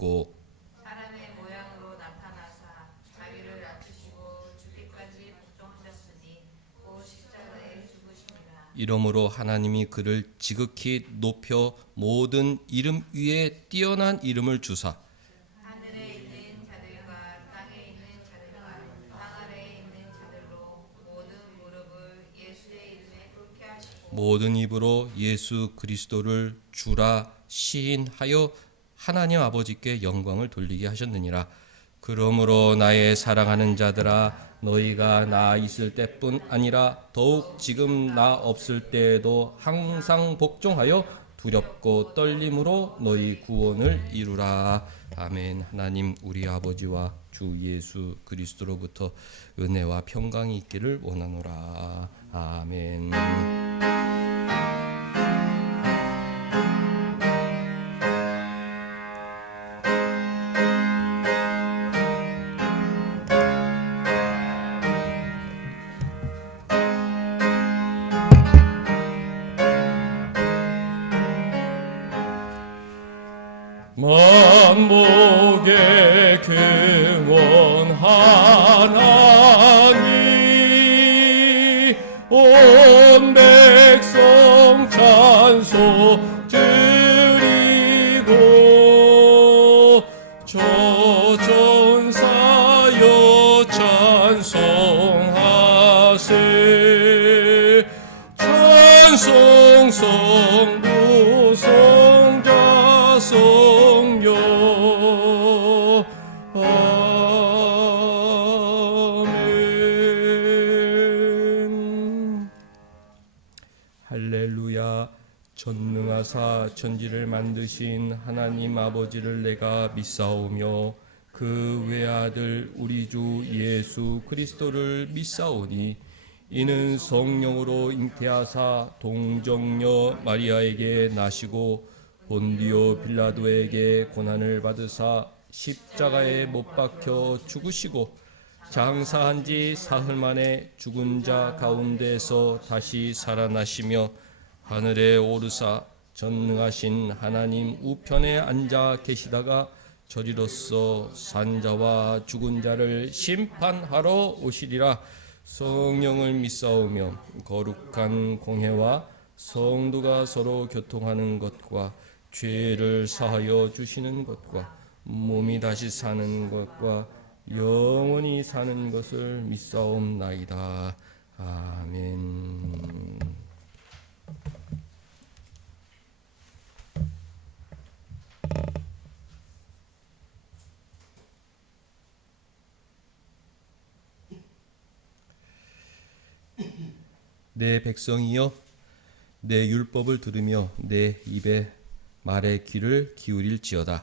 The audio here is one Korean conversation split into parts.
주셨고 사람의 모양으로 나타나사 자기를 낮추시고 죽기까지 복종하셨으니 곧 십자가에 죽으심이라. 이러므로 하나님이 그를 지극히 높여 모든 이름 위에 뛰어난 이름을 주사 하늘에 있는 자들과 땅에 있는 자들과 땅 아래에 있는 자들로 모든 무릎을 예수의 이름에 꿇게 하시고 모든 입으로 예수 그리스도를 주라 시인하여 하나님 아버지께 영광을 돌리게 하셨느니라. 그러므로 나의 사랑하는 자들아 너희가 나 있을 때뿐 아니라 더욱 지금 나 없을 때에도 항상 복종하여 두렵고 떨림으로 너희 구원을 이루라. 아멘. 하나님 우리 아버지와 주 예수 그리스도로부터 은혜와 평강이 있기를 원하노라. 아멘. 만복의 근원 하나님 온 백성 찬송 드리고 저전사여 찬송하세 찬송 성부 성자 성령 아멘. 할렐루야. 전능하사 천지를 만드신 하나님 아버지를 내가 믿사오며 그 외아들 우리 주 예수 그리스도를 믿사오니 이는 성령으로 잉태하사 동정녀 마리아에게 나시고 본디오 빌라도에게 고난을 받으사 십자가에 못 박혀 죽으시고 장사한 지 사흘 만에 죽은 자 가운데서 다시 살아나시며 하늘에 오르사 전능하신 하나님 우편에 앉아 계시다가 저리로서 산자와 죽은 자를 심판하러 오시리라. 성령을 믿사오며 거룩한 공회와 성도가 서로 교통하는 것과 죄를 사하여 주시는 것과 몸이 다시 사는 것과 영원히 사는 것을 믿사옵나이다. 아멘. 내 백성이여 내 율법을 들으며 내 입에 말의 귀를 기울일지어다.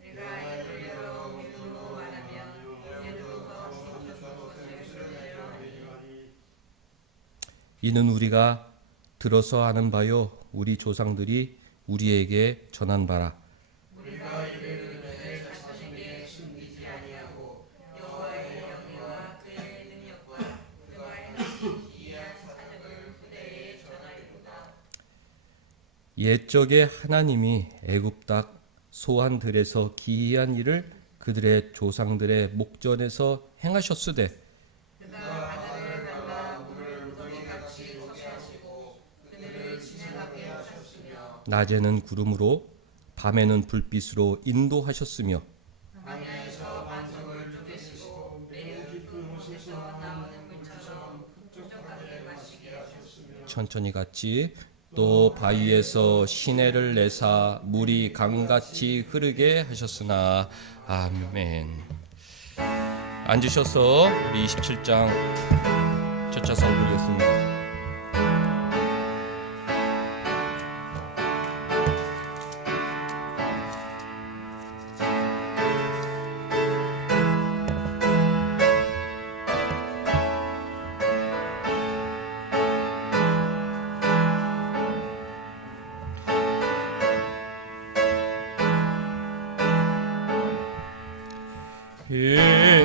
내가 입을 열어 믿음으로 말하면 예루가 멈춰서 것을 들으리라. 이는 우리가 들어서 아는 바요 우리 조상들이 우리에게 전한 바라. 우리가 이를 내 자손에게 숨기지 아니하고 여호와의 영예와 그의 능력과 그가 행하신 기이한 사적을 후대에 전하리로다. 옛적에 하나님이 애굽 땅 소환들에서 기이한 일을 그들의 조상들의 목전에서 행하셨으되 그가 하늘을 날라 물을 무더기같이 섭하시고 그들을 진행하게 하셨으며 낮에는 구름으로 밤에는 불빛으로 인도하셨으며 광야에서 반석을 쪼개시고 매우 깊은 곳에서 나오는 물처럼 끈적하게 마시게 하셨으며 천천히 같이 또 바위에서 시내를 내사 물이 강같이 흐르게 하셨으나 아멘. 앉으셔서 우리 27장 첫 차성 부르겠습니다.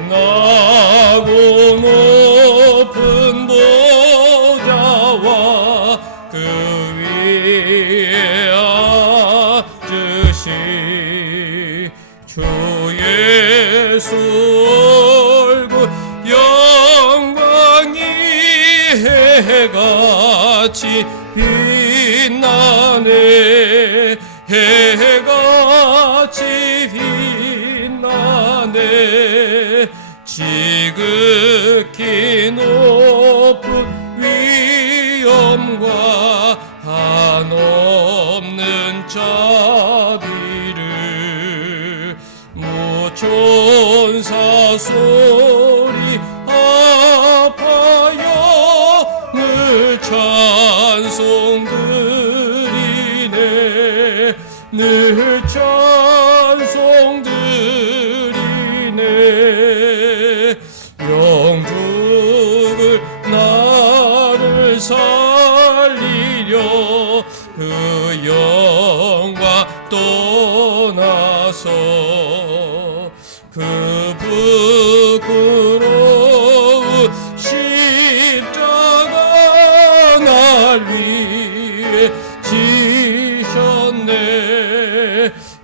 빛나고 높은 보좌와 그 위에 앉으신 주 주 예수 얼굴 영광이 해같이 빛나네. 해같이 빛나네. 지극히 높은 위엄과 한없는 자비를 무천사 소리 아파요 늘 찬송 드리네. 늘 찬송 드리네. 영죽을 나를 살리려 그 영광 떠나서 그 부끄러운 십자가 날 위해 지셨네.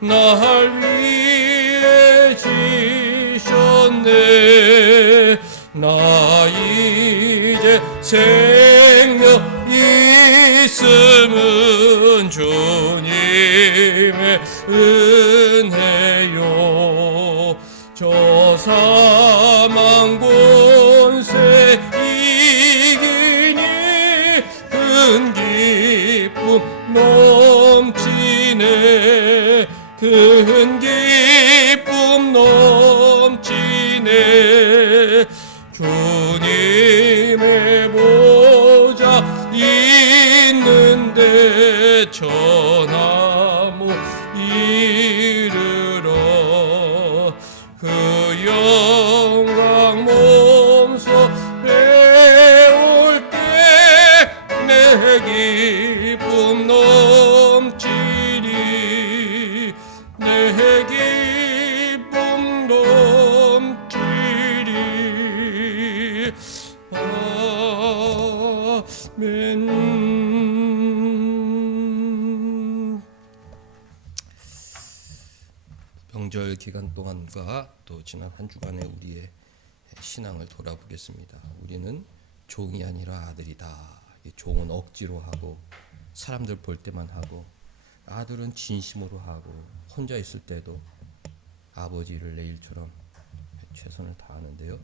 날 위해 지셨네. 나 이제 생명 있음은 주님의 은혜요. 저 사망 권세 이기니 큰 기쁨 넘치네. 큰 기쁨 넘치네. 주님의 보좌 있는데 전하무 이르러 그 영광 몸소 배울 때 내 기쁨 넘치리. 내 기쁨 넘치리. 아멘. 명절 기간 동안과 또 지난 한 주간의 우리의 신앙을 돌아보겠습니다. 우리는 종이 아니라 아들이다. 종은 억지로 하고 사람들 볼 때만 하고, 아들은 진심으로 하고 혼자 있을 때도 아버지를 내 일처럼 최선을 다하는데요.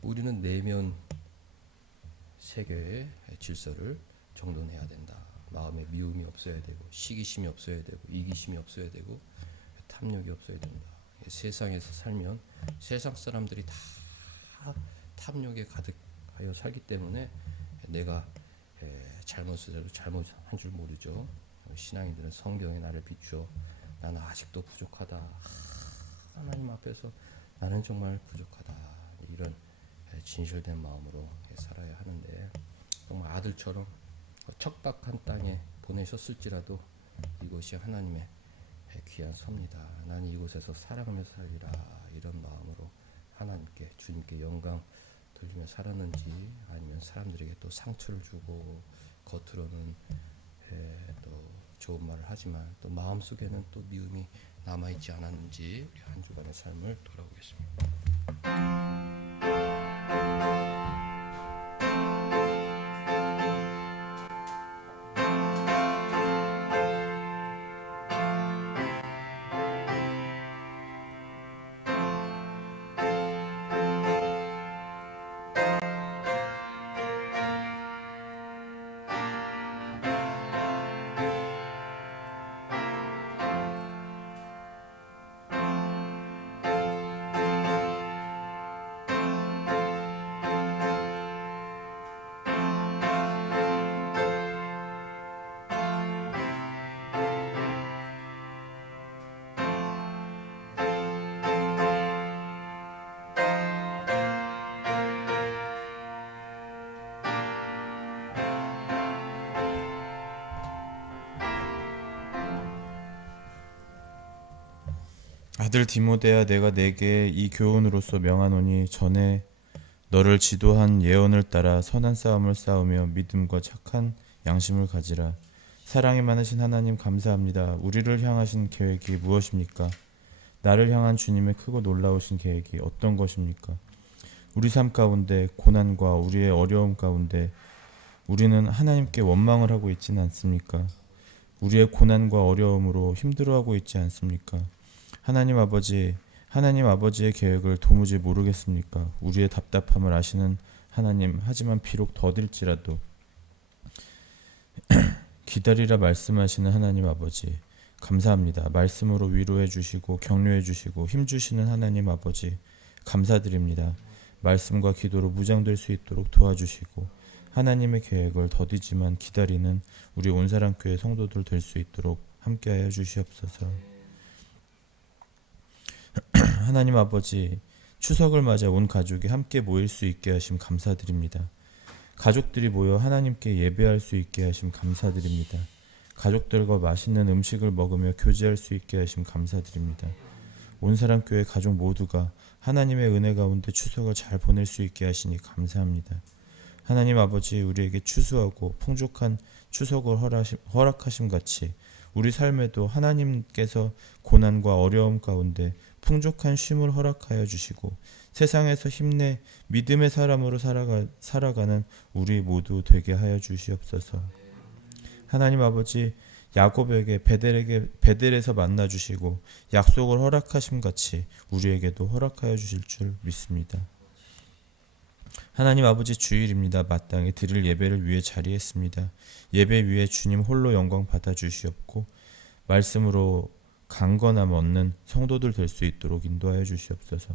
우리는 내면 세계의 질서를 정돈해야 된다. 마음에 미움이 없어야 되고, 시기심이 없어야 되고, 이기심이 없어야 되고, 탐욕이 없어야 된다. 세상에서 살면 세상 사람들이 다 탐욕에 가득하여 살기 때문에 내가 잘못을 잘못한 줄 모르죠. 신앙인들은 성경에 나를 비추어 나는 아직도 부족하다. 하나님 앞에서 나는 정말 부족하다. 이런 진실된 마음으로 살아야 하는데, 정말 아들처럼 척박한 땅에 보내셨을지라도 이곳이 하나님의 귀한 섬이다. 나는 이곳에서 사랑하며 살리라. 이런 마음으로 하나님께, 주님께 영광 돌리며 살았는지, 아니면 사람들에게 또 상처를 주고 겉으로는 또 좋은 말을 하지만 또 마음속에는 또 미움이 남아있지 않았는지, 우리 한 주간의 삶을 돌아보겠습니다. 아들 디모데야, 내가 네게 이 교훈으로서 명하노니 전에 너를 지도한 예언을 따라 선한 싸움을 싸우며 믿음과 착한 양심을 가지라. 사랑이 많으신 하나님 감사합니다. 우리를 향하신 계획이 무엇입니까? 나를 향한 주님의 크고 놀라우신 계획이 어떤 것입니까? 우리 삶 가운데 고난과 우리의 어려움 가운데 우리는 하나님께 원망을 하고 있지는 않습니까? 우리의 고난과 어려움으로 힘들어하고 있지 않습니까? 하나님 아버지의 계획을 도무지 모르겠습니까? 우리의 답답함을 아시는 하나님, 하지만 비록 더딜지라도 기다리라 말씀하시는 하나님 아버지, 감사합니다. 말씀으로 위로해 주시고 격려해 주시고 힘 주시는 하나님 아버지, 감사드립니다. 말씀과 기도로 무장될 수 있도록 도와주시고 하나님의 계획을 더디지만 기다리는 우리 온사랑교회 성도들 될 수 있도록 함께하여 주시옵소서. 하나님 아버지, 추석을 맞아 온 가족이 함께 모일 수 있게 하심 감사드립니다. 가족들이 모여 하나님께 예배할 수 있게 하심 감사드립니다. 가족들과 맛있는 음식을 먹으며 교제할 수 있게 하심 감사드립니다. 온사랑교회 가족 모두가 하나님의 은혜 가운데 추석을 잘 보낼 수 있게 하시니 감사합니다. 하나님 아버지, 우리에게 추수하고 풍족한 추석을 허락하심 같이 우리 삶에도 하나님께서 고난과 어려움 가운데 풍족한 쉼을 허락하여 주시고 세상에서 힘내 믿음의 사람으로 살아가는 우리 모두 되게 하여 주시옵소서. 하나님 아버지, 야곱에게 베델에서 만나 주시고 약속을 허락하심 같이 우리에게도 허락하여 주실 줄 믿습니다. 하나님 아버지, 주일입니다. 마땅히 드릴 예배를 위해 자리했습니다. 예배 위에 주님 홀로 영광 받아 주시옵고 말씀으로 강건함 얻는 성도들 될 수 있도록 인도하여 주시옵소서.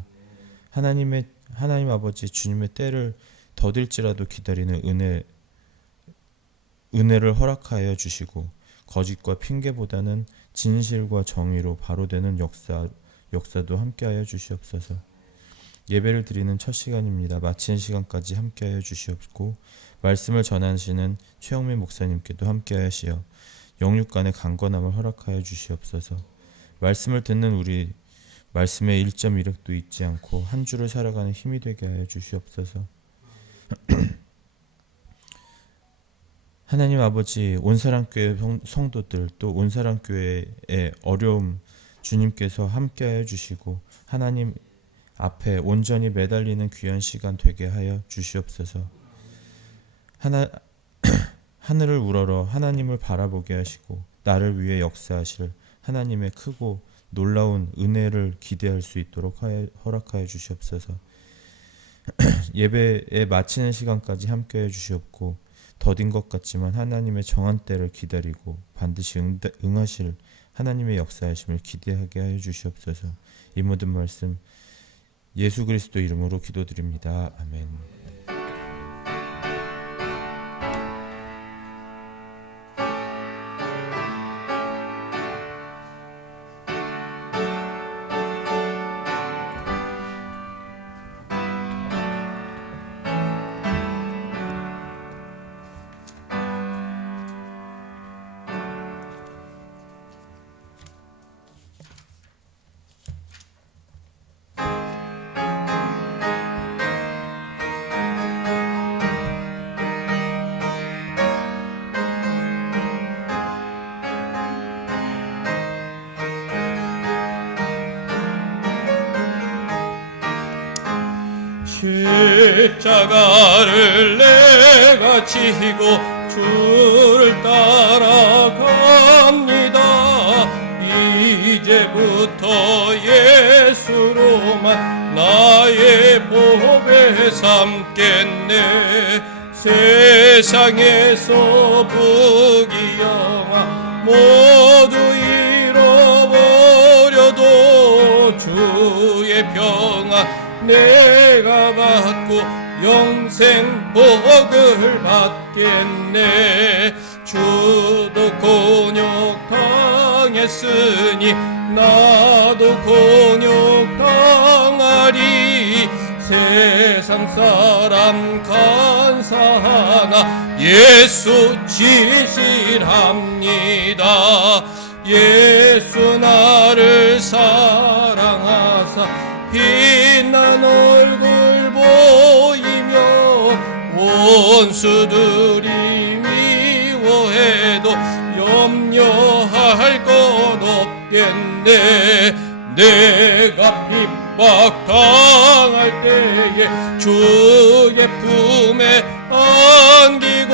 하나님 아버지, 주님의 때를 더딜지라도 기다리는 은혜를 허락하여 주시고 거짓과 핑계보다는 진실과 정의로 바로 되는 역사도 함께하여 주시옵소서. 예배를 드리는 첫 시간입니다. 마치는 시간까지 함께하여 주시옵고 말씀을 전하시는 최영민 목사님께도 함께하시어 영육간의 강건함을 허락하여 주시옵소서. 말씀을 듣는 우리 말씀에 1.1획도 잊지 않고 한 주를 살아가는 힘이 되게 하여 주시옵소서. 하나님 아버지, 온사랑교회 성도들 또 온사랑교회의 어려움 주님께서 함께하여 주시고 하나님 앞에 온전히 매달리는 귀한 시간 되게 하여 주시옵소서. 하늘을 우러러 하나님을 바라보게 하시고 나를 위해 역사하실 하나님의 크고 놀라운 은혜를 기대할 수 있도록 허락하여 주시옵소서. 예배에 마치는 시간까지 함께해 주시옵고 더딘 것 같지만 하나님의 정한 때를 기다리고 반드시 응하실 하나님의 역사하심을 기대하게 하여 주시옵소서. 이 모든 말씀 예수 그리스도 이름으로 기도드립니다. 아멘. 십자가를 내가 지고 주를 따라갑니다. 이제부터 예수로만 나의 보배 삼겠네. 세상에서 부귀영화 모두 잃어버려도 주의 평안 내가 받고 영생 복을 받겠네. 주도 곤욕 당했으니 나도 곤욕 당하리. 세상 사람 간사하나 예수 진실합니다. 예수 나를 사랑하사 빛난 얼굴 보이며 원수들이 미워해도 염려할 것 없겠네. 내가 핍박당할 때에 주의 품에 안기고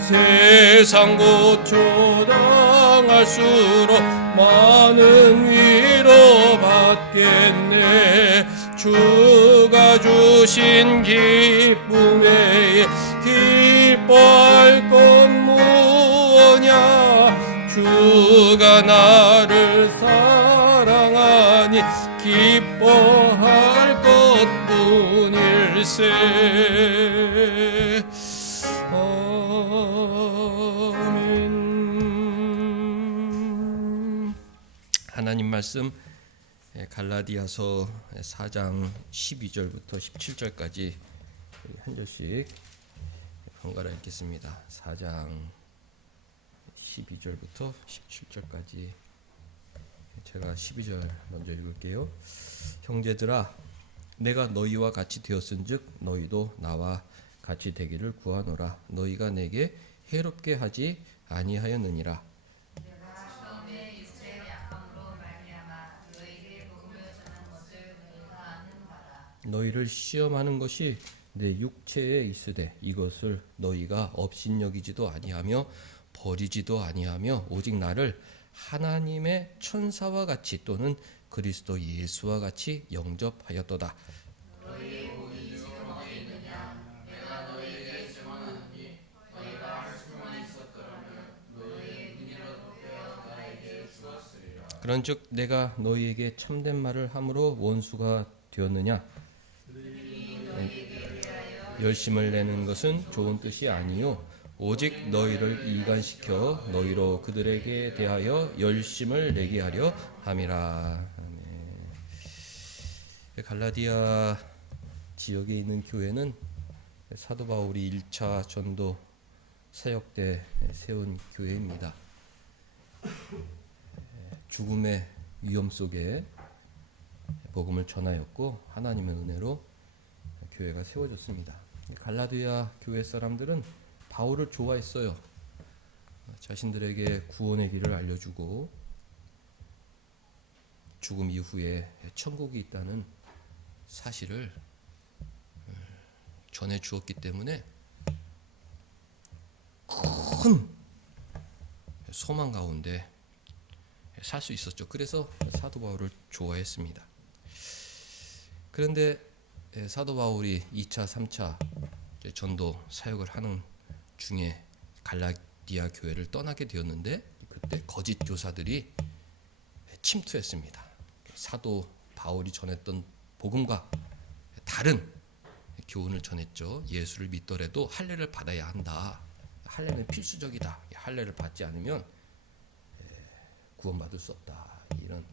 세상 고초당할수록 많은 위로 받겠네. 주가 주신 기쁨 외에 기뻐할 것 무엇냐. 주가 나를 사랑하니 기뻐할 것뿐일세. 아멘. 하나님 말씀 갈라디아서 4장 12절부터 17절까지 한 절씩 번갈아 읽겠습니다. 4장 12절부터 17절까지 제가 12절 먼저 읽을게요. 형제들아, 내가 너희와 같이 되었은즉 너희도 나와 같이 되기를 구하노라. 너희가 내게 해롭게 하지 아니하였느니라. 처음에 육체의 약함으로 말미암아 너희에게 복음을 전한 것을 너희가 아는 바라. 너희를 시험하는 것이 내 육체에 있으되 이것을 너희가 업신여기지도 아니하며 버리지도 아니하며 오직 나를 하나님의 천사와 같이 또는 그리스도 예수와 같이 영접하였도다. 너희의 복이 지금 어디 있느냐? 내가 너희에게 증언하노니 너희가 할 수만 있었더라면 너희의 눈이라도 떼어 나에게 주었으리라. 그런즉 내가 너희에게 참된 말을 함으로 원수가 되었느냐? 열심을 내는 것은 좋은 뜻이 아니요 오직 너희를 이간시켜 너희로 그들에게 대하여 열심을 내게 하려 함이라. 아멘. 갈라디아 지역에 있는 교회는 사도 바울이 1차 전도 사역 때 세운 교회입니다. 죽음의 위험 속에 복음을 전하였고 하나님의 은혜로 교회가 세워졌습니다. 갈라디아 교회 사람들은 바울을 좋아했어요. 자신들에게 구원의 길을 알려주고 죽음 이후에 천국이 있다는 사실을 전해 주었기 때문에 큰 소망 가운데 살 수 있었죠. 그래서 사도 바울을 좋아했습니다. 그런데 사도 바울이 2차, 3차 전도 사역을 하는 중에 갈라디아 교회를 떠나게 되었는데 그때 거짓 교사들이 침투했습니다. 사도 바울이 전했던 복음과 다른 교훈을 전했죠. 예수를 믿더라도 할례를 받아야 한다. 할례는 필수적이다. 할례를 받지 않으면 구원받을 수 없다. 이런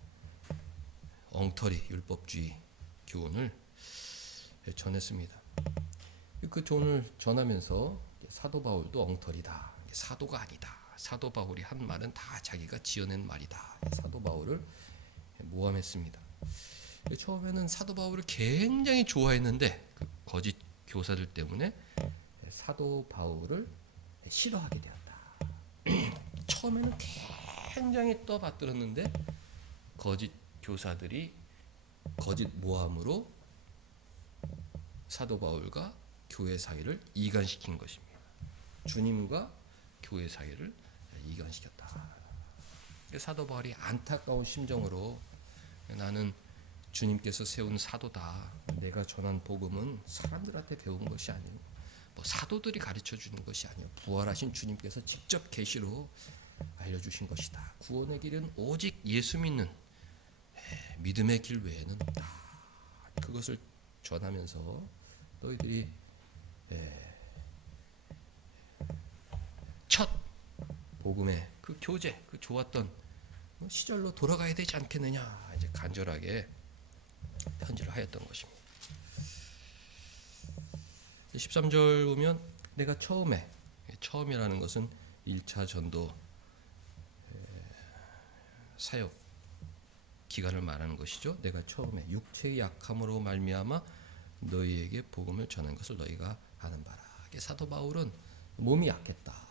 엉터리 율법주의 교훈을 전했습니다. 그 교훈을 전하면서 사도 바울도 엉터리다. 사도가 아니다. 사도 바울이 한 말은 다 자기가 지어낸 말이다. 사도 바울을 모함했습니다. 처음에는 사도 바울을 굉장히 좋아했는데 그 거짓 교사들 때문에 사도 바울을 싫어하게 되었다. 처음에는 굉장히 떠받들었는데 거짓 교사들이 거짓 모함으로 사도 바울과 교회 사이를 이간시킨 것입니다. 주님과 교회 사이를 이간시켰다. 사도 바울이 안타까운 심정으로 나는 주님께서 세운 사도다. 내가 전한 복음은 사람들한테 배운 것이 아니고 사도들이 가르쳐 주는 것이 아니요 부활하신 주님께서 직접 계시로 알려주신 것이다. 구원의 길은 오직 예수 믿는 믿음의 길 외에는 없다. 그것을 전하면서 너희들이 첫 복음의 그 교제, 그 좋았던 시절로 돌아가야 되지 않겠느냐 이제 간절하게 편지를 하였던 것입니다. 13절 보면 내가 처음이라는 것은 1차 전도 사역 기간을 말하는 것이죠. 내가 처음에 육체의 약함으로 말미암아 너희에게 복음을 전한 것을 너희가 아는 바라. 사도 바울은 몸이 약했다.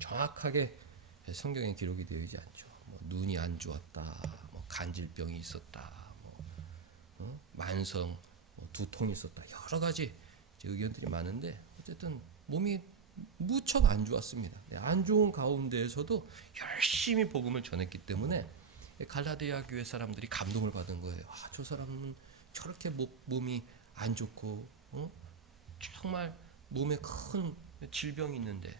정확하게 성경에 기록이 되어 있지 않죠. 눈이 안 좋았다, 간질병이 있었다, 만성 두통이 있었다, 여러 가지 의견들이 많은데 어쨌든 몸이 무척 안 좋았습니다. 안 좋은 가운데에서도 열심히 복음을 전했기 때문에 갈라디아 교회 사람들이 감동을 받은 거예요. 저 사람은 저렇게 몸이 안 좋고 정말 몸에 큰 질병이 있는데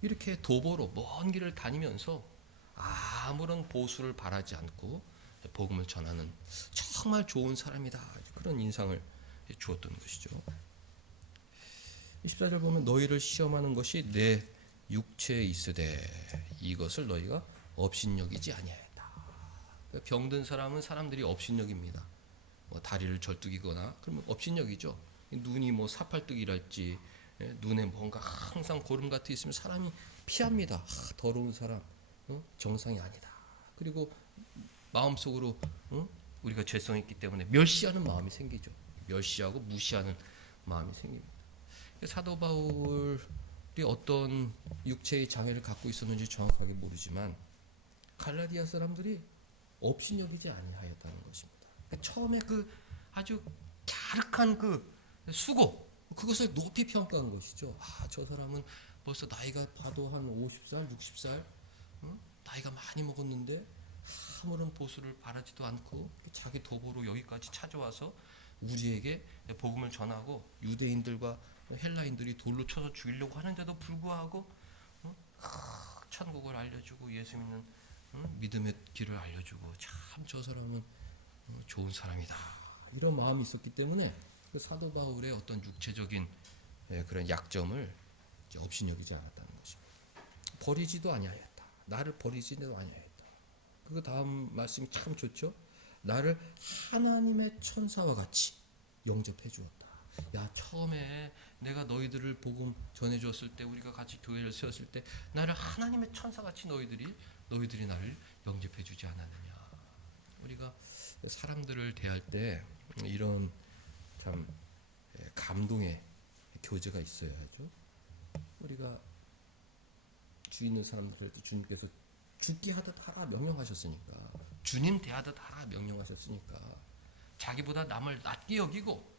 이렇게 도보로 먼 길을 다니면서 아무런 보수를 바라지 않고 복음을 전하는 정말 좋은 사람이다, 그런 인상을 주었던 것이죠. 14절 보면 너희를 시험하는 것이 내 육체에 있으되 이것을 너희가 업신여기지 아니하였다. 병든 사람은 사람들이 업신여깁니다. 다리를 절뚝이거나 그러면 업신여기죠. 눈이 사팔뚝이랄지 눈에 뭔가 항상 고름 같은 게 있으면 사람이 피합니다. 더러운 사람, 정상이 아니다. 그리고 마음속으로 우리가 죄성이 있기 때문에 멸시하는 마음이 생기죠. 멸시하고 무시하는 마음이 생깁니다. 사도 바울이 어떤 육체의 장애를 갖고 있었는지 정확하게 모르지만 갈라디아 사람들이 업신여기지 아니하였다는 것입니다. 처음에 그 아주 갸륵한 그 수고, 그것을 높이 평가한 것이죠. 저 사람은 벌써 나이가 봐도 한 50살, 60살, 나이가 많이 먹었는데 아무런 보수를 바라지도 않고 자기 도보로 여기까지 찾아와서 우리에게 복음을 전하고 유대인들과 헬라인들이 돌로 쳐서 죽이려고 하는데도 불구하고 천국을 알려주고 예수 믿는 믿음의 길을 알려주고 참 저 사람은 좋은 사람이다, 이런 마음이 있었기 때문에 그 사도 바울의 어떤 육체적인 그런 약점을 업신여기지 않았다는 것입니다. 버리지도 아니하였다. 나를 버리지도 아니하였다. 그 다음 말씀이 참 좋죠. 나를 하나님의 천사와 같이 영접해 주었다. 처음에 내가 너희들을 복음 전해 주었을 때, 우리가 같이 교회를 세웠을 때 나를 하나님의 천사같이 너희들이 나를 영접해 주지 않았느냐. 우리가 사람들을 대할 때 이런 참 감동의 교제가 있어야죠. 우리가 주 있는 사람들한테 주님께서 죽게 하듯 하라 명령하셨으니까, 주님 대하듯 하라 명령하셨으니까, 자기보다 남을 낮게 여기고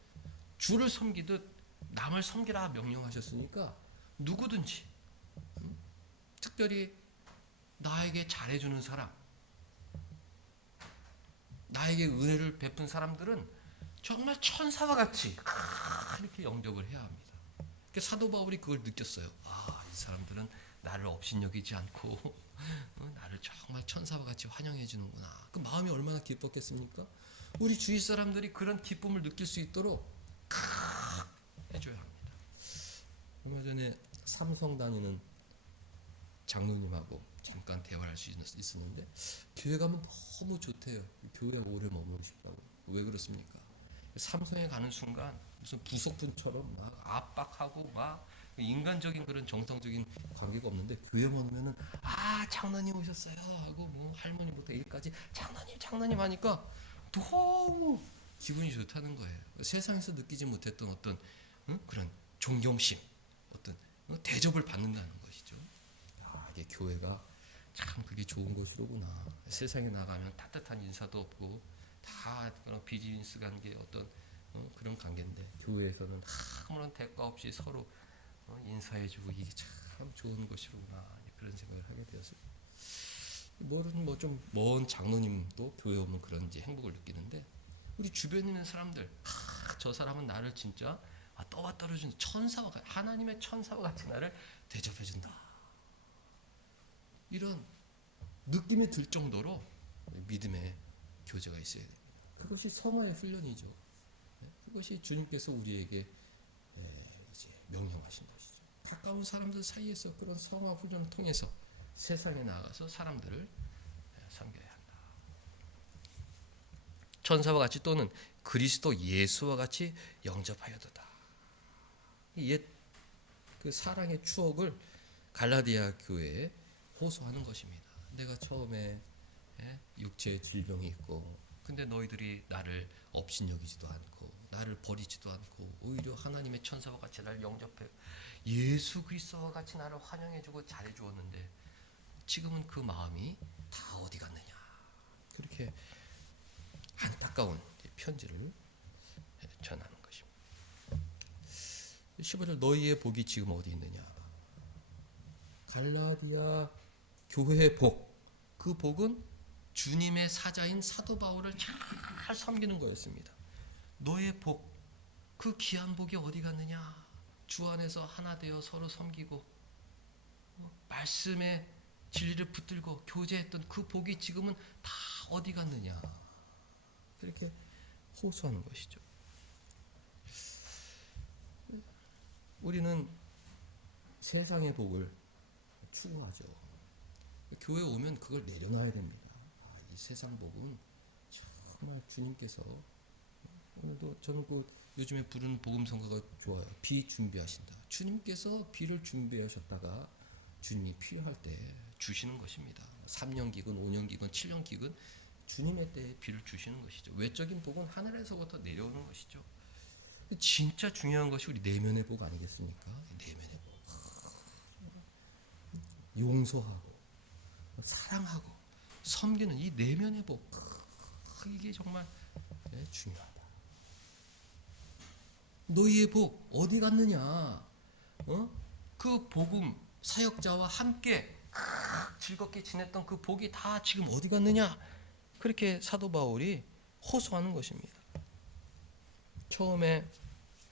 주를 섬기듯 남을 섬기라 명령하셨으니까 누구든지, 특별히 나에게 잘해주는 사람, 나에게 은혜를 베푼 사람들은 정말 천사와 같이 이렇게 영접을 해야 합니다. 사도 바울이 그걸 느꼈어요. 이 사람들은 나를 업신여기지 않고 나를 정말 천사와 같이 환영해 주는구나. 그 마음이 얼마나 기뻤겠습니까? 우리 주위 사람들이 그런 기쁨을 느낄 수 있도록 해줘야 합니다. 얼마 전에 삼성 다니는 장로님하고 잠깐 대화할 수 있었는데 교회 가면 너무 좋대요. 교회에 오래 머물고 싶다고. 왜 그렇습니까? 삼성에 가는 순간 무슨 부속품처럼 막 압박하고 막 인간적인 그런 정상적인 관계가 없는데, 교회 오면은 장로님 오셨어요 하고 할머니부터 애기까지 장로님 하니까 너무 기분이 좋다는 거예요. 세상에서 느끼지 못했던 어떤 그런 존경심, 어떤 대접을 받는다는 것이죠. 이게 교회가 참 그게 좋은 것이로구나. 세상에 나가면 따뜻한 인사도 없고 다 그런 비즈니스 관계 어떤 그런 관계인데, 교회에서는 아무런 대가 없이 서로 인사해주고 이게 참 좋은 것이로구나, 그런 생각을 하게 되었어요. 모르는 좀 먼 장로님도 교회 오면 그런 이제 행복을 느끼는데, 우리 주변에 있는 사람들, 저 사람은 나를 진짜 떠와 떨어진 천사와 같이, 하나님의 천사와 같이 나를 대접해준다, 이런 느낌이 들 정도로 믿음의 교제가 있어야 됩니다. 그것이 성화의 훈련이죠. 그것이 주님께서 우리에게 이제 명령하신 것이죠. 가까운 사람들 사이에서 그런 성화 훈련을 통해서 세상에 나가서 사람들을 섬겨야 한다. 천사와 같이 또는 그리스도 예수와 같이 영접하여도다. 옛 그 사랑의 추억을 갈라디아 교회에 호소하는 것입니다. 내가 처음에 육체의 질병이 있고, 근데 너희들이 나를 업신여기지도 않고 나를 버리지도 않고 오히려 하나님의 천사와 같이 나를 영접해 예수 그리스도와 같이 나를 환영해주고 잘해주었는데 지금은 그 마음이 다 어디 갔느냐, 그렇게 안타까운 편지를 전하는 것입니다. 15절 너희의 복이 지금 어디 있느냐. 갈라디아 교회의 복, 그 복은 주님의 사자인 사도 바울을 잘 섬기는 거였습니다. 너의 복, 그 귀한 복이 어디 갔느냐. 주 안에서 하나 되어 서로 섬기고 말씀에 진리를 붙들고 교제했던 그 복이 지금은 다 어디 갔느냐. 그렇게 호소하는 것이죠. 우리는 세상의 복을 추구하죠. 교회 오면 그걸 내려놔야 됩니다. 이 세상 복은 정말 주님께서, 오늘도 저는 요즘에 부르는 복음성가가 좋아요. 비 준비하신다. 주님께서 비를 준비하셨다가 주님이 필요할 때 주시는 것입니다. 3년 기근, 5년 기근, 7년 기근 주님의 때에 비를 주시는 것이죠. 외적인 복은 하늘에서부터 내려오는 것이죠. 진짜 중요한 것이 우리 내면의 복 아니겠습니까? 내면의 복. 용서하고 사랑하고 섬기는 이 내면의 복. 이게 정말 중요하다. 너희의 복 어디 갔느냐? 그 복음 사역자와 함께 즐겁게 지냈던 그 복이 다 지금 어디 갔느냐? 그렇게 사도 바울이 호소하는 것입니다. 처음에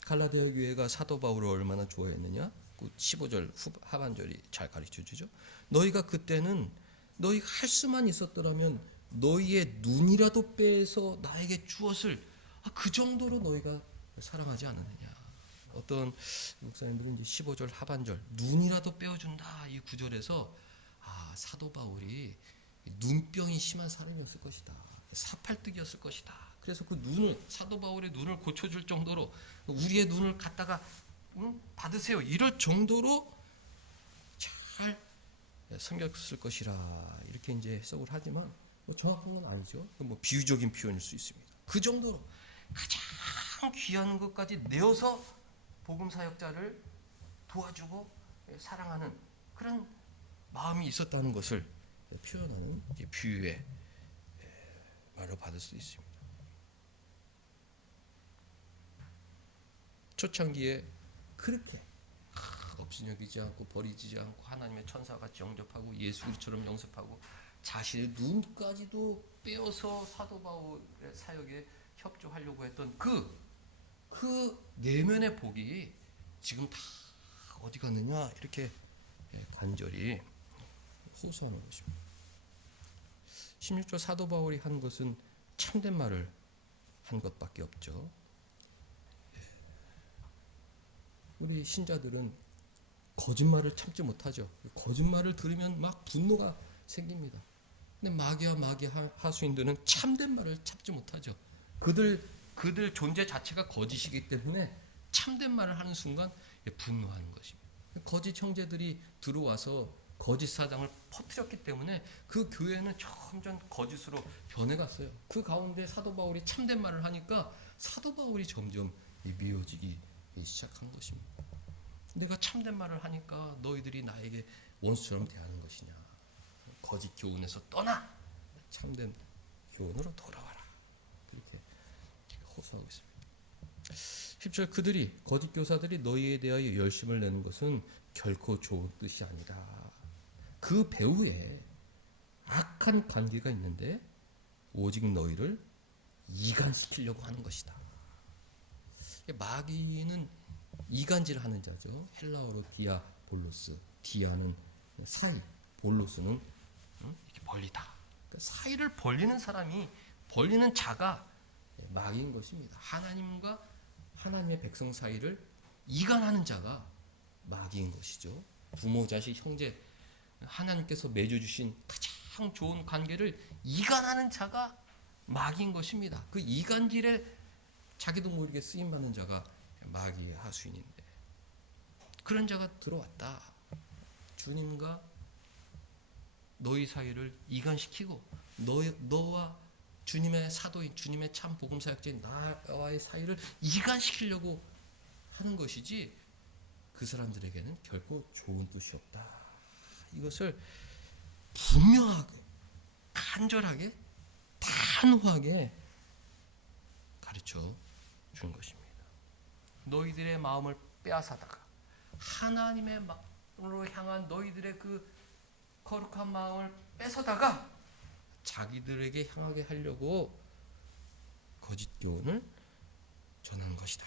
갈라디아 교회가 사도 바울을 얼마나 좋아했느냐? 그 15절 하반절이 잘 가르쳐 주죠. 너희가 그때는 너희가 할 수만 있었더라면 너희의 눈이라도 빼서 나에게 주었을, 그 정도로 너희가 사랑하지 않았느냐. 어떤 목사님들은 이제 15절 하반절 눈이라도 빼어준다 이 구절에서 사도 바울이 눈병이 심한 사람이었을 것이다. 사팔뜨기였을 것이다. 그래서 그 눈을, 사도 바울의 눈을 고쳐줄 정도로 우리의 눈을 갖다가 받으세요 이럴 정도로 잘 섬겼을 것이라 이렇게 이제 해석을 하지만 정확한 건 아니죠. 비유적인 표현일 수 있습니다. 그 정도로 가장 귀한 것까지 내어서 복음 사역자를 도와주고 사랑하는 그런 마음이 있었다는 것을 표현하는 비유의 말로 받을 수 있습니다. 초창기에 그렇게 업신여기지 않고 버리지 않고 하나님의 천사같이 영접하고 예수 그리스도처럼 영접하고 자신의 눈까지도 빼어서 사도 바울의 사역에 협조하려고 했던 그 내면의 복이 지금 다 어디 갔느냐 이렇게 간절히 호소하는 것입니다. 16절 사도 바울이 한 것은 참된 말을 한 것밖에 없죠. 우리 신자들은 거짓말을 참지 못하죠. 거짓말을 들으면 막 분노가 생깁니다. 근데 마귀와 마귀 하수인들은 참된 말을 참지 못하죠. 그들 존재 자체가 거짓이기 때문에 참된 말을 하는 순간 분노하는 것입니다. 거짓 형제들이 들어와서 거짓 사장을 퍼뜨렸기 때문에 그 교회는 점점 거짓으로 변해갔어요. 그 가운데 사도 바울이 참된 말을 하니까 사도 바울이 점점 미워지기 시작한 것입니다. 내가 참된 말을 하니까 너희들이 나에게 원수처럼 대하는 것이냐. 거짓 교훈에서 떠나 참된 교훈으로 돌아와라. 이렇게 호소하고 있습니다. 10절 그들이 거짓 교사들이 너희에 대하여 열심을 내는 것은 결코 좋은 뜻이 아니다. 그 배후에 악한 관계가 있는데 오직 너희를 이간시키려고 하는 것이다. 마귀는 이간질하는 자죠. 헬라어로 디아볼로스. 디아는 사이, 볼로스는 이렇게 벌리다. 그러니까 사이를 벌리는 사람이, 벌리는 자가 마귀인 것입니다. 하나님과 하나님의 백성 사이를 이간하는 자가 마귀인 것이죠. 부모, 자식, 형제, 하나님께서 맺어주신 가장 좋은 관계를 이간하는 자가 마귀인 것입니다. 그 이간질에 자기도 모르게 쓰임받는 자가 마귀의 하수인인데, 그런 자가 들어왔다. 주님과 너희 사이를 이간시키고 너와 주님의 사도인, 주님의 참 복음 사역자인 나와의 사이를 이간시키려고 하는 것이지 그 사람들에게는 결코 좋은 뜻이 없다. 이것을 분명하게, 간절하게, 단호하게 가르쳐 준 것입니다. 너희들의 마음을 빼앗아다가 하나님의 마음으로 향한 너희들의 그 거룩한 마음을 뺏어다가 자기들에게 향하게 하려고 거짓 교훈을 전한 것이다.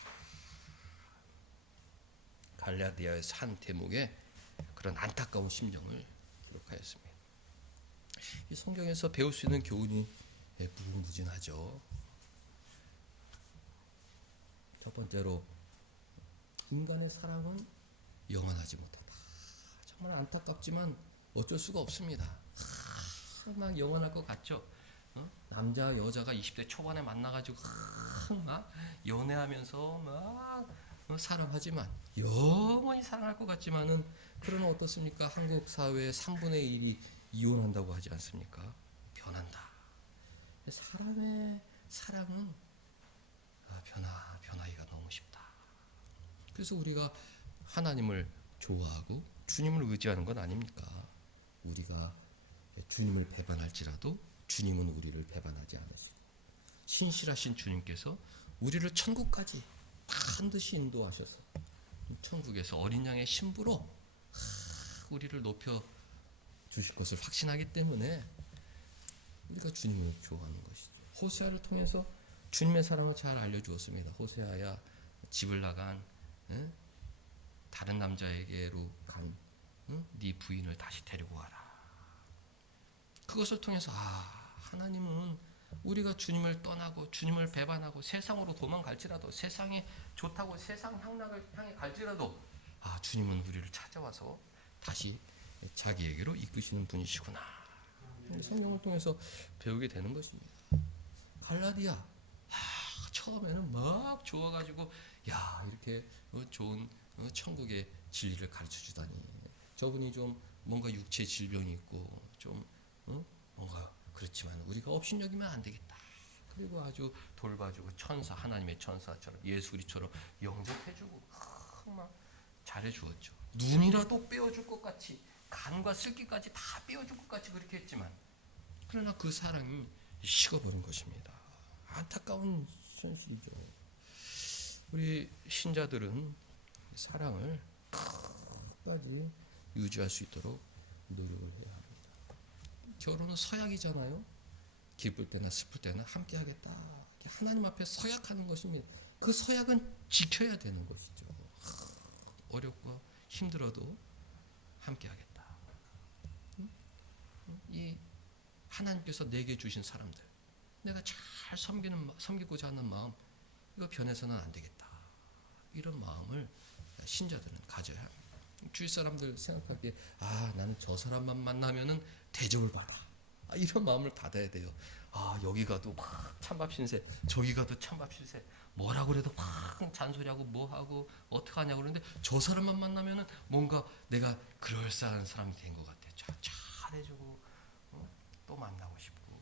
갈라디아에서 한 대목에 그런 안타까운 심정을 기록하였습니다. 이 성경에서 배울 수 있는 교훈이 무궁무진하죠. 첫 번째로 인간의 사랑은 영원하지 못하다. 정말 안타깝지만 어쩔 수가 없습니다. 막 영원할 것 같죠. 남자 여자가 20대 초반에 만나가지고 막 연애하면서 막 사랑하지만 영원히 사랑할 것 같지만은 그러나 어떻습니까? 한국 사회의 3분의 1이 이혼한다고 하지 않습니까? 변한다. 사람의 사랑은 변하기가 너무 쉽다. 그래서 우리가 하나님을 좋아하고 주님을 의지하는 건 아닙니까? 우리가 주님을 배반할지라도 주님은 우리를 배반하지 않으시고 신실하신 주님께서 우리를 천국까지 반드시 인도하셔서 천국에서 어린 양의 신부로 우리를 높여 주실 것을 확신하기 때문에 우리가 주님을 좋아하는 것이죠. 호세아를 통해서 주님의 사랑을 잘 알려주었습니다. 호세아야, 집을 나간 다른 남자에게로 간 네 부인을 다시 데리고 와라. 그것을 통해서 하나님은 우리가 주님을 떠나고 주님을 배반하고 세상으로 도망갈지라도 세상이 좋다고 세상 향락을 향해 갈지라도 주님은 우리를 찾아와서 다시 자기에게로 이끄시는 분이시구나. 성경을 통해서 배우게 되는 것입니다. 갈라디아 처음에는 막 좋아가지고 이렇게 좋은 천국의 진리를 가르쳐 주다니. 저분이 좀 뭔가 육체 질병이 있고 좀 뭔가 그렇지만 우리가 업신여기면 안 되겠다. 그리고 아주 돌봐주고 천사, 하나님의 천사처럼 예수 그리스도처럼 영접해주고 막 잘해주었죠. 눈이라도 빼어줄 것 같이 간과 슬기까지 다 빼어줄 것 같이 그렇게 했지만 그러나 그 사랑이 식어버린 것입니다. 안타까운 현실이죠. 우리 신자들은 사랑을 끝까지 유지할 수 있도록 노력을 해야 합니다. 결혼은 서약이잖아요. 기쁠 때나 슬플 때나 함께 하겠다. 하나님 앞에 서약하는 것입니다. 그 서약은 지켜야 되는 것이죠. 어렵고 힘들어도 함께 하겠다. 이 하나님께서 내게 주신 사람들, 내가 잘 섬기고자 하는 마음, 이거 변해서는 안 되겠다. 이런 마음을 신자들은 가져야 합니다. 주위 사람들 생각하기에 나는 저 사람만 만나면은 대접을 받아. 이런 마음을 닫아야 돼요. 여기 가도 막 찬밥 신세, 저기 가도 찬밥 신세, 뭐라고 그래도 막 잔소리하고 뭐하고 어떡하냐고 그러는데 저 사람만 만나면은 뭔가 내가 그럴싸한 사람이 된 것 같아. 잘해주고 또 만나고 싶고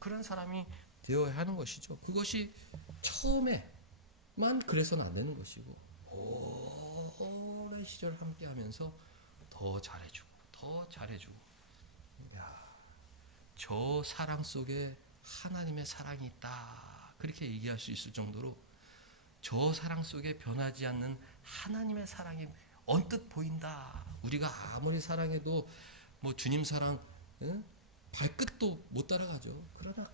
그런 사람이 되어야 하는 것이죠. 그것이 처음에만 그래서는 안 되는 것이고 오랜 시절 함께하면서 더 잘해주고 저 사랑 속에 하나님의 사랑이 있다. 그렇게 얘기할 수 있을 정도로 저 사랑 속에 변하지 않는 하나님의 사랑이 언뜻 보인다. 우리가 아무리 사랑해도 뭐 주님 사랑 발끝도 못 따라가죠. 그러나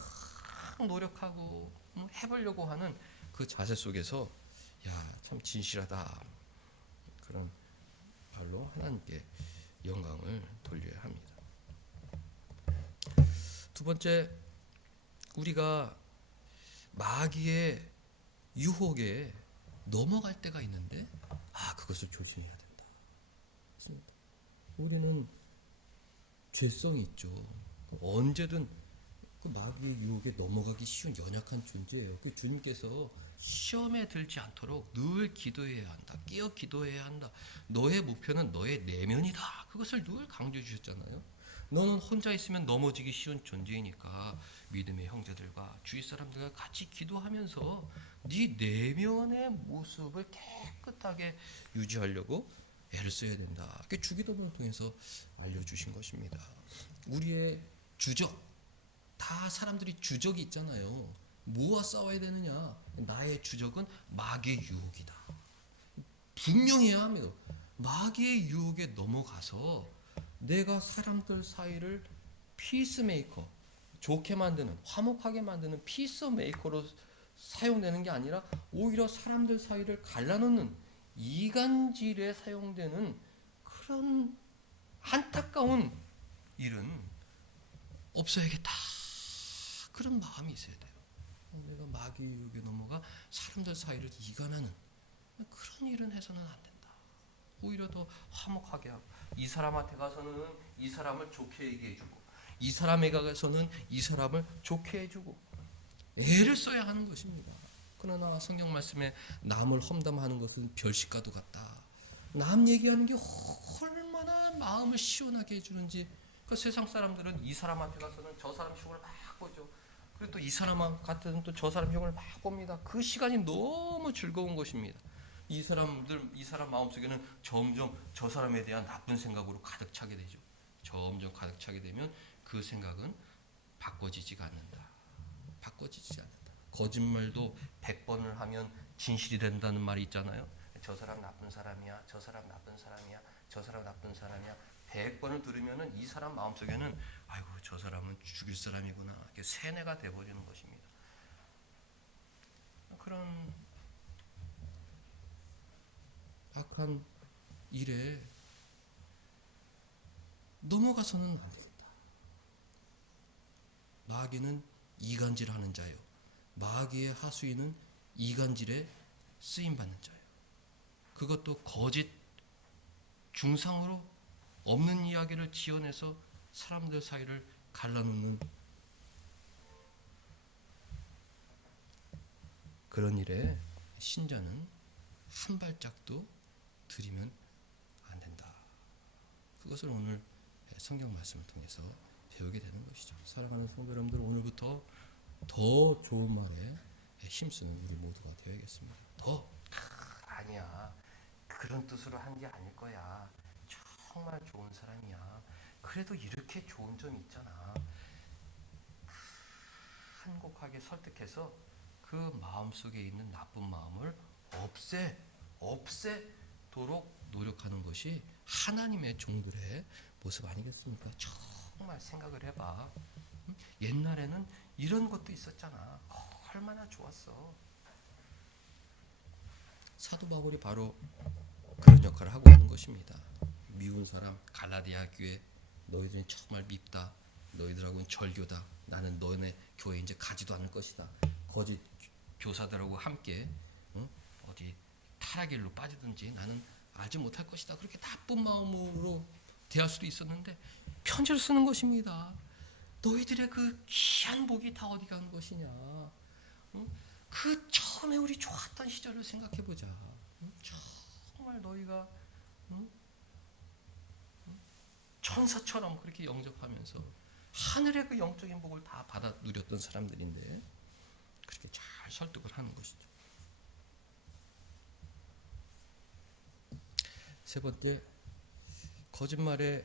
노력하고 해보려고 하는 그 자세 속에서 참 진실하다. 그런 말로 하나님께 영광을 돌려야 합니다. 두 번째, 우리가 마귀의 유혹에 넘어갈 때가 있는데 그것을 조심해야 된다. 맞습니다. 우리는 죄성이 있죠. 언제든 그 마귀의 유혹에 넘어가기 쉬운 연약한 존재예요. 그 주님께서 시험에 들지 않도록 늘 기도해야 한다. 깨어 기도해야 한다. 너의 목표는 너의 내면이다. 그것을 늘 강조해 주셨잖아요. 너는 혼자 있으면 넘어지기 쉬운 존재이니까 믿음의 형제들과 주위 사람들과 같이 기도하면서 네 내면의 모습을 깨끗하게 유지하려고 애를 써야 된다. 그게 주기도문을 통해서 알려주신 것입니다. 우리의 주적, 다 사람들이 주적이 있잖아요. 뭐와 싸워야 되느냐? 나의 주적은 마귀의 유혹이다. 분명해야 합니다. 마귀의 유혹에 넘어가서 내가 사람들 사이를 피스메이커, 좋게 만드는, 화목하게 만드는 피스메이커로 사용되는 게 아니라 오히려 사람들 사이를 갈라놓는 이간질에 사용되는 그런 안타까운 일은 없어야겠다. 그런 마음이 있어야 돼요. 내가 마귀의 유혹에 넘어가 사람들 사이를 이간하는 그런 일은 해서는 안 된다. 오히려 더 화목하게 하고, 이 사람한테 가서는 이 사람을 좋게 얘기해주고, 이 사람에게 가서는 이 사람을 좋게 해주고, 애를 써야 하는 것입니다. 그러나 성경 말씀에 남을 험담하는 것은 별식과도 같다. 남 얘기하는 게 얼마나 마음을 시원하게 해주는지. 그 세상 사람들은 이 사람한테 가서는 저 사람 흉을 막 보죠. 그리고 또 이 사람 같은 또 저 사람 흉을 막 봅니다. 그 시간이 너무 즐거운 것입니다. 이 사람 마음속에는 점점 저 사람에 대한 나쁜 생각으로 가득 차게 되죠. 점점 가득 차게 되면 그 생각은 바꿔지지가 않는다. 바꿔지지 않는다. 거짓말도 100번을 하면 진실이 된다는 말이 있잖아요. 저 사람 나쁜 사람이야. 저 사람 나쁜 사람이야. 저 사람 나쁜 사람이야. 100번을 들으면은 이 사람 마음속에는 아이고 저 사람은 죽일 사람이구나. 이렇게 세뇌가 돼버리는 것입니다. 그런 악한 일에 넘어가서는 안 됩니다. 마귀는 이간질하는 자요. 마귀의 하수인은 이간질에 쓰임받는 자요. 그것도 거짓 중상으로 없는 이야기를 지어내서 사람들 사이를 갈라놓는 그런 일에 신자는 한 발짝도 들이면 안 된다. 그것을 오늘 성경 말씀을 통해서 배우게 되는 것이죠. 사랑하는 성도 여러분들, 오늘부터 더 좋은 말에 힘쓰는 우리 모두가 되어야겠습니다. 아니야, 그런 뜻으로 한 게 아닐 거야. 정말 좋은 사람이야. 그래도 이렇게 좋은 점이 있잖아. 한곡하게 설득해서 그 마음속에 있는 나쁜 마음을 없애도록 노력하는 것이 하나님의 종들의 모습 아니겠습니까? 정말 생각을 해봐. 옛날에는 이런 것도 있었잖아. 얼마나 좋았어. 사도 바울이 바로 그런 역할을 하고 있는 것입니다. 미운 사람 갈라디아 교회, 너희들은 정말 밉다. 너희들하고는 절교다. 나는 너네 교회 이제 가지도 않을 것이다. 거짓 교사들하고 함께 어디 타락길로 빠지든지 나는 알지 못할 것이다. 그렇게 나쁜 마음으로 대할 수도 있었는데 편지를 쓰는 것입니다. 너희들의 그 귀한 복이 다 어디 간 것이냐. 그 처음에 우리 좋았던 시절을 생각해보자. 정말 너희가 천사처럼 그렇게 영접하면서 하늘의 그 영적인 복을 다 받아 누렸던 사람들인데 그렇게 잘 설득을 하는 것이죠. 세 번째, 거짓말에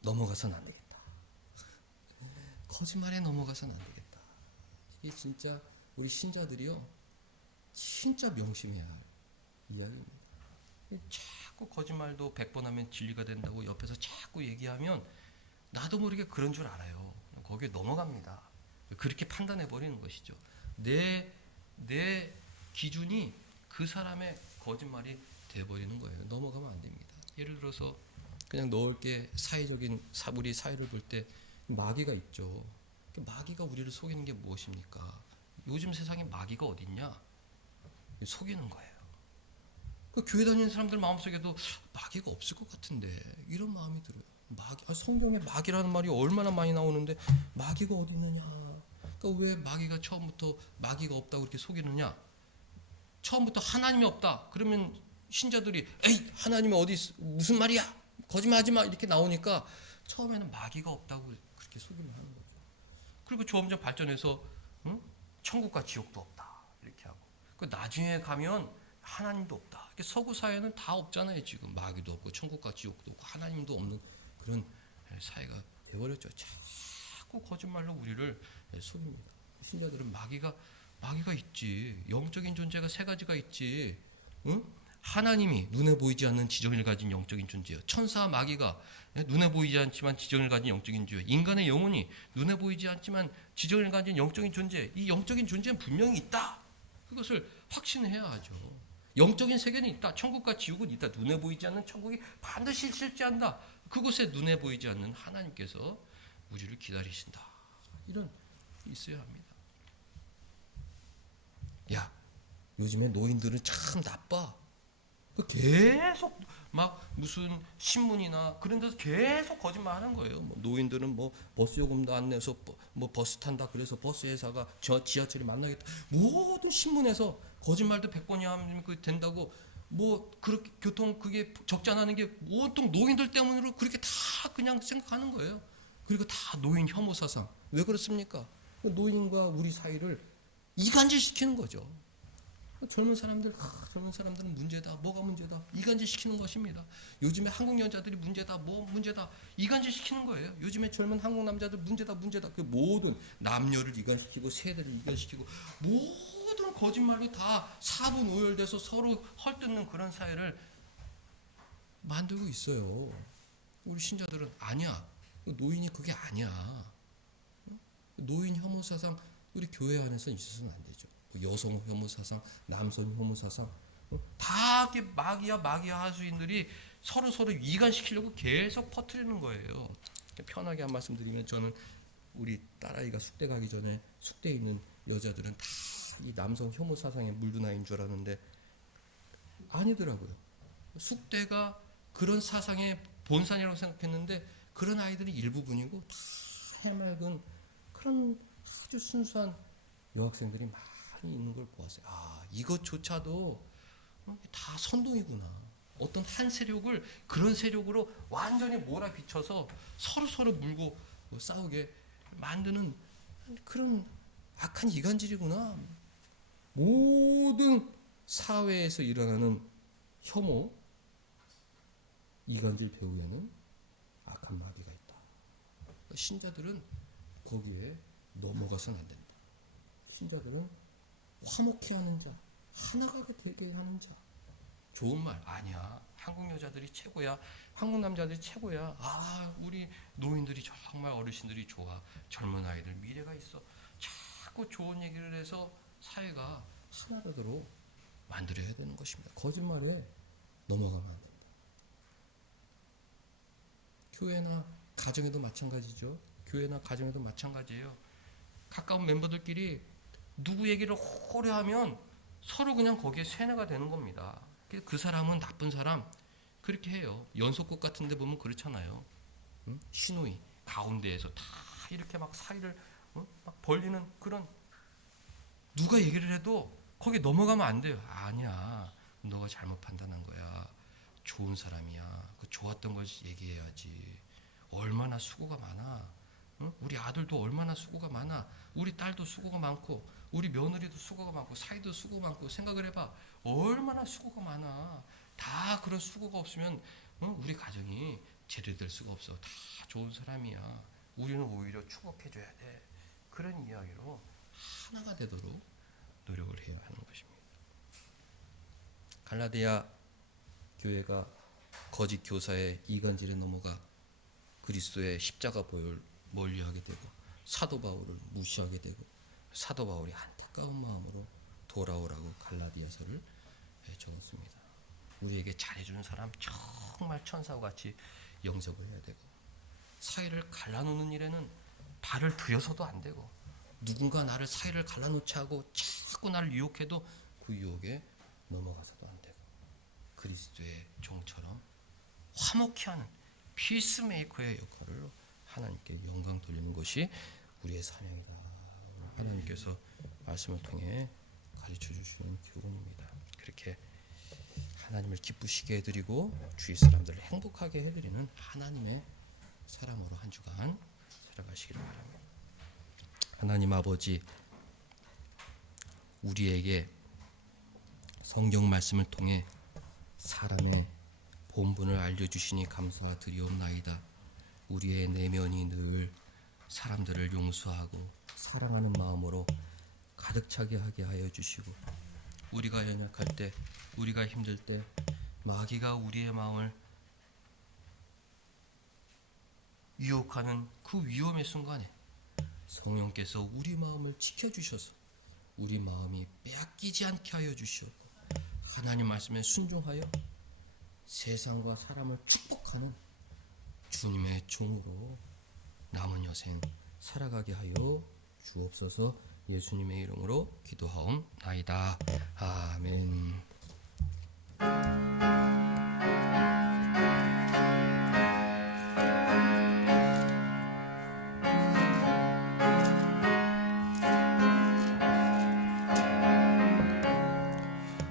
넘어가서는 안 되겠다. 거짓말에 넘어가서는 안 되겠다. 이게 진짜 우리 신자들이요, 진짜 명심해야 할 이야기입니다. 자꾸 거짓말도 100번 하면 진리가 된다고 옆에서 자꾸 얘기하면 나도 모르게 그런 줄 알아요. 거기에 넘어갑니다. 그렇게 판단해 버리는 것이죠. 내 기준이 그 사람의 거짓말이 돼버리는 거예요. 넘어가면 안 됩니다. 예를 들어서 그냥 넓게 사회적인 우리 사회를 볼 때 마귀가 있죠. 마귀가 우리를 속이는 게 무엇입니까? 요즘 세상에 마귀가 어딨냐? 속이는 거예요. 그 교회 다니는 사람들 마음속에도 마귀가 없을 것 같은데 이런 마음이 들어요. 성경에 마귀라는 말이 얼마나 많이 나오는데 마귀가 어디 있느냐? 그러니까 왜 마귀가 처음부터 마귀가 없다고 그렇게 속이느냐? 처음부터 하나님이 없다. 그러면 신자들이 에이 하나님이 어디 있어? 무슨 말이야? 거짓말하지 마 이렇게 나오니까 처음에는 마귀가 없다고 그렇게 속임을 하는 거죠. 그리고 점점 발전해서 천국과 지옥도 없다 이렇게 하고 그 나중에 가면 하나님도 없다. 서구 사회는 다 없잖아요. 지금 마귀도 없고 천국과 지옥도 없고 하나님도 없는 그런 사회가 되어버렸죠. 자꾸 거짓말로 우리를 속입니다. 신자들은 마귀가 있지. 영적인 존재가 세 가지가 있지. 응? 하나님이 눈에 보이지 않는 지정을 가진 영적인 존재예요. 천사와 마귀가 눈에 보이지 않지만 지정을 가진 영적인 존재. 인간의 영혼이 눈에 보이지 않지만 지정을 가진 영적인 존재. 이 영적인 존재는 분명히 있다. 그것을 확신해야 하죠. 영적인 세계는 있다. 천국과 지옥은 있다. 눈에 보이지 않는 천국이 반드시 실제한다. 그곳에 눈에 보이지 않는 하나님께서 우리를 기다리신다. 이런 있어야 합니다. 야, 요즘에 노인들은 참 나빠. 계속 막 무슨 신문이나 그런 데서 계속 거짓말하는 거예요. 뭐 노인들은 뭐 버스 요금도 안 내서 뭐 버스 탄다 그래서 버스 회사가 저 지하철이 만나겠다. 모든 신문에서 거짓말도 100번이 하면 그 된다고 뭐 그렇게 교통 그게 적지 않은 게 보통 노인들 때문으로 그렇게 다 그냥 생각하는 거예요. 그리고 다 노인 혐오 사상. 왜 그렇습니까? 노인과 우리 사이를 이간질시키는 거죠. 젊은 사람들은 문제다. 뭐가 문제다? 이간질시키는 것입니다. 요즘에 한국 여자들이 문제다. 뭐 문제다. 이간질시키는 거예요. 요즘에 젊은 한국 남자들 문제다. 그 모든 남녀를 이간시키고 세대를 이간시키고 모든 거짓말로 다 사분 오열돼서 서로 헐뜯는 그런 사회를 만들고 있어요. 우리 신자들은 아니야. 노인이 그게 아니야. 노인 혐오 사상 우리 교회 안에서 있어서는 안 되죠. 여성 혐오 사상, 남성 혐오 사상 다 이렇게 마귀야 하수인들이 서로 이간시키려고 계속 퍼뜨리는 거예요. 편하게 한 말씀 드리면 저는 우리 딸아이가 숙대 가기 전에 숙대에 있는 여자들은 다 이 남성 혐오 사상에 물든 아이인 줄 알았는데 아니더라고요. 숙대가 그런 사상의 본산이라고 생각했는데 그런 아이들이 일부분이고 다 해맑은 그런 아주 순수한 여학생들이 많이 있는 걸 보았어요. 아, 이것조차도 다 선동이구나. 어떤 한 세력을 그런 세력으로 완전히 몰아비쳐서 서로 물고 싸우게 만드는 그런 악한 이간질이구나. 모든 사회에서 일어나는 혐오, 이간질 배후에는 악한 마귀가 있다. 신자들은 거기에 넘어가서는 안 된다. 신자들은 화목해 하는 자, 하나가 되게 하는 자. 좋은 말 아니야. 한국 여자들이 최고야. 한국 남자들이 최고야. 아, 우리 노인들이 정말 어르신들이 좋아. 젊은 아이들 미래가 있어. 자꾸 좋은 얘기를 해서 사회가 하나로 만들어야 되는 것입니다. 거짓말에 넘어가면 안 된다. 교회나 가정에도 마찬가지죠. 교회나 가정에도 마찬가지예요. 가까운 멤버들끼리 누구 얘기를 오래 하면 서로 그냥 거기에 세뇌가 되는 겁니다. 그 사람은 나쁜 사람 그렇게 해요. 연속극 같은 데 보면 그렇잖아요. 응? 신우이 가운데에서 다 이렇게 막 사이를 막 벌리는 그런 누가 얘기를 해도 거기 넘어가면 안 돼요. 아니야. 너가 잘못 판단한 거야. 좋은 사람이야. 그 좋았던 걸 얘기해야지. 얼마나 수고가 많아. 응? 우리 아들도 얼마나 수고가 많아. 우리 딸도 수고가 많고 우리 며느리도 수고가 많고 사이도 수고가 많고 생각을 해봐. 얼마나 수고가 많아. 다 그런 수고가 없으면 우리 가정이 제대될 수가 없어. 다 좋은 사람이야. 우리는 오히려 축복해줘야 돼. 그런 이야기로 하나가 되도록 노력을 해야 하는 것입니다. 갈라디아 교회가 거짓 교사의 이간질에 넘어가 그리스도의 십자가 보혈 멀리하게 되고 사도 바울을 무시하게 되고 사도 바울이 안타까운 마음으로 돌아오라고 갈라디아서를 적었습니다. 우리에게 잘해주는 사람 정말 천사와 같이 영접을 해야 되고 사이를 갈라놓는 일에는 발을 들여서도 안 되고 누군가 나를 사이를 갈라놓지 하고 자꾸 나를 유혹해도 그 유혹에 넘어가서도 안 되고 그리스도의 종처럼 화목케 하는 피스메이커의 역할을 하나님께 영광 돌리는 것이 우리의 사명이다. 하나님께서 말씀을 통해 가르쳐 주시는 교훈입니다. 그렇게 하나님을 기쁘시게 해드리고 주위 사람들을 행복하게 해드리는 하나님의 사람으로 한 주간 살아가시기를 바랍니다. 하나님 아버지, 우리에게 성경 말씀을 통해 사람의 본분을 알려주시니 감사드리옵나이다. 우리의 내면이 늘 사람들을 용서하고 사랑하는 마음으로 가득 차게 하게 하여 주시고, 우리가 연약할 때, 우리가 힘들 때, 마귀가 우리의 마음을 유혹하는 그 위험의 순간에 성령께서 우리 마음을 지켜주셔서 우리 마음이 빼앗기지 않게 하여 주시옵고, 하나님 말씀에 순종하여 세상과 사람을 축복하는 주님의 종으로 남은 여생 살아가게 하여 주옵소서. 예수님의 이름으로 기도하옵나이다. 아멘.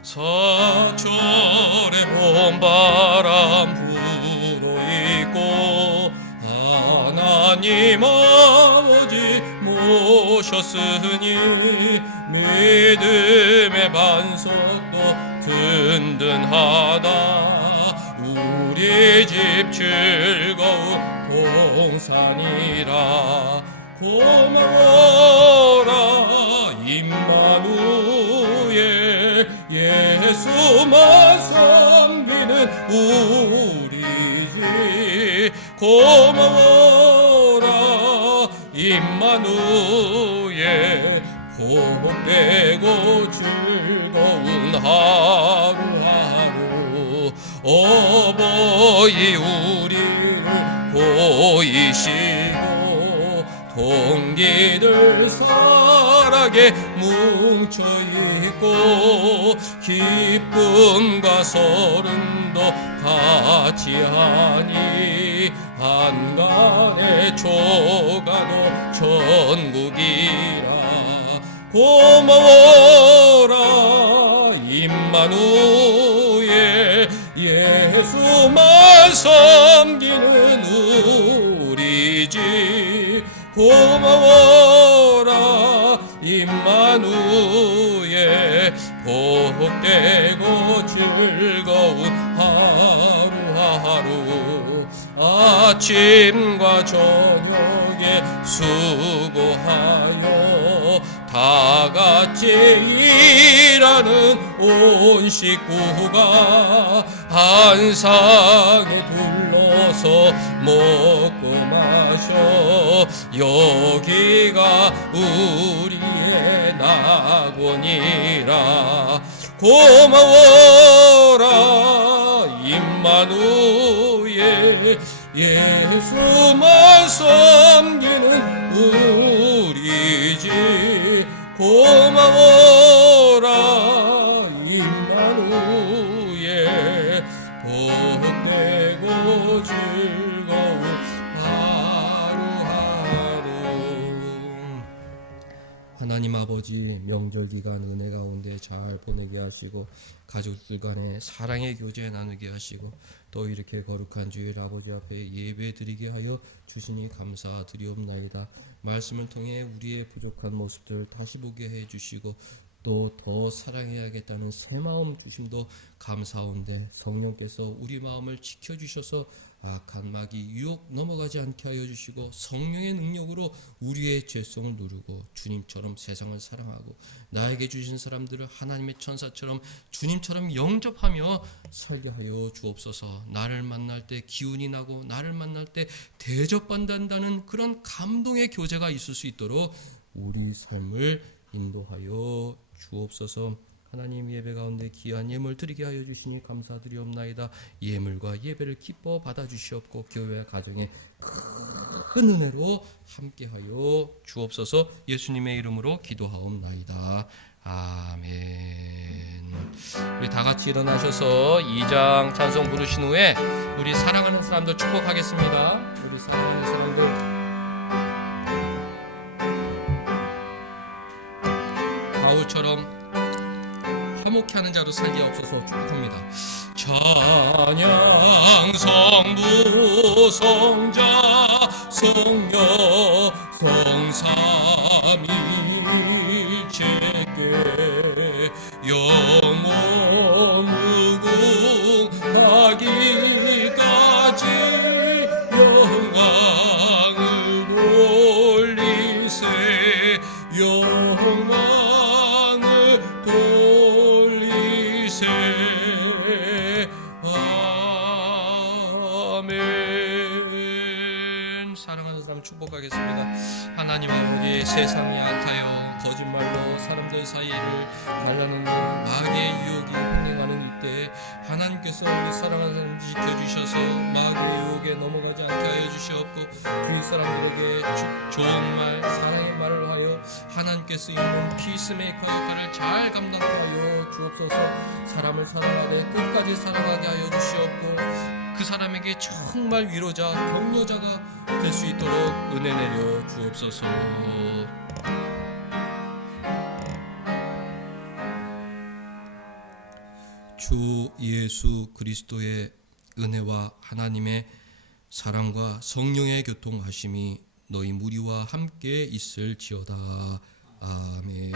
사철의 봄바람 불어있고 하나님 아버지 모셨으니 믿음의 반석도 든든하다. 우리 집 즐거운 동산이라. 고마워라 임마누엘, 예수만 섬기는 우리 집. 고마워라 임마누엘, 복되고 즐거운 하루하루. 어버이 우리를 보이시고 동기들 사랑에 뭉쳐있고 기쁨과 서른도 같이 하니 한간의 조가도 천국이라. 고마워라 임마누엘, 예수만 섬기는 우리 집. 고마워라 임마누엘, 복되고 즐거운 하루하루. 아침과 저녁에 수고하여 다같이 일하는 온 식구가 한 상에 둘러서 먹고 마셔. 여기가 우리의 낙원이라. 고마워라 임마누엘, 예수만 섬기는 우리 집. 고마워라 임마누엘, 복되고 즐거운 하루하루. 하나님 아버지, 명절 기간 은혜 가운데 잘 보내게 하시고 가족들 간에 사랑의 교제 나누게 하시고 또 이렇게 거룩한 주일 아버지 앞에 예배 드리게 하여 주시니 감사드리옵나이다. 말씀을 통해 우리의 부족한 모습들을 다시 보게 해주시고 또 더 사랑해야겠다는 새 마음 주심도 감사한데, 성령께서 우리 마음을 지켜주셔서 악한 마귀 유혹 넘어가지 않게 하여 주시고 성령의 능력으로 우리의 죄성을 누르고 주님처럼 세상을 사랑하고 나에게 주신 사람들을 하나님의 천사처럼 주님처럼 영접하며 살게 하여 주옵소서. 나를 만날 때 기운이 나고 나를 만날 때 대접받는다는 그런 감동의 교제가 있을 수 있도록 우리 삶을 인도하여 주옵소서. 하나님, 예배 가운데 귀한 예물 드리게 하여 주시니 감사드리옵나이다. 예물과 예배를 기뻐 받아주시옵고 교회와 가정에 큰 은혜로 함께하여 주옵소서. 예수님의 이름으로 기도하옵나이다. 아멘. 우리 다 같이 일어나셔서 2장 찬송 부르신 후에 우리 사랑하는 사람들 축복하겠습니다. 우리 사랑하는 사람들 바울처럼 화목케 하는 자로 살게 없어서 축복합니다. 찬양 성부 성자 성녀 성삼일체께 영원 무궁하기까지 영광을 하겠습니다. 하나님 아버지, 세상이 악하여 거짓말로 사람들 사이를 갈라놓는 마귀의 유혹이 횡행하는 이때 하나님께서 우리 사랑하는 사람 지켜주셔서 마귀의 유혹에 넘어가지 않게 하여 주시옵고 주위 사람들에게 좋은 말, 사랑의 말을 하여 하나님께서 있는 피스메이커 역할을 잘 감당케 하여 주옵소서. 사람을 사랑하되 끝까지 사랑하게 하여 주시옵고 그 사람에게 정말 위로자, 격려자가 될 수 있도록 은혜 내려 주옵소서. 주 예수 그리스도의 은혜와 하나님의 사랑과 성령의 교통하심이 너희 무리와 함께 있을지어다. 아멘.